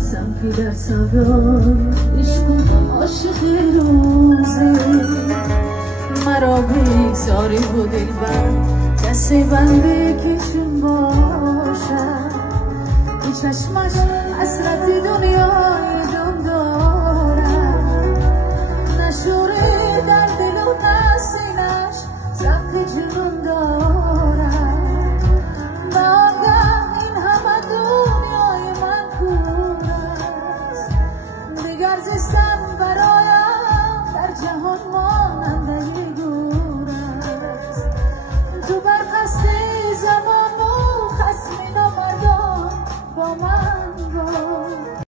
سمفی در سودای عشق عاشق روزه مرا بگذاری و دلبر دست بنده کشون باشد این چشمش حسرت دنیای جان دارد نشوره در دل و نسینش ضبط جنون دارد به آگه این همه دنیای من کور است دیگر زیستن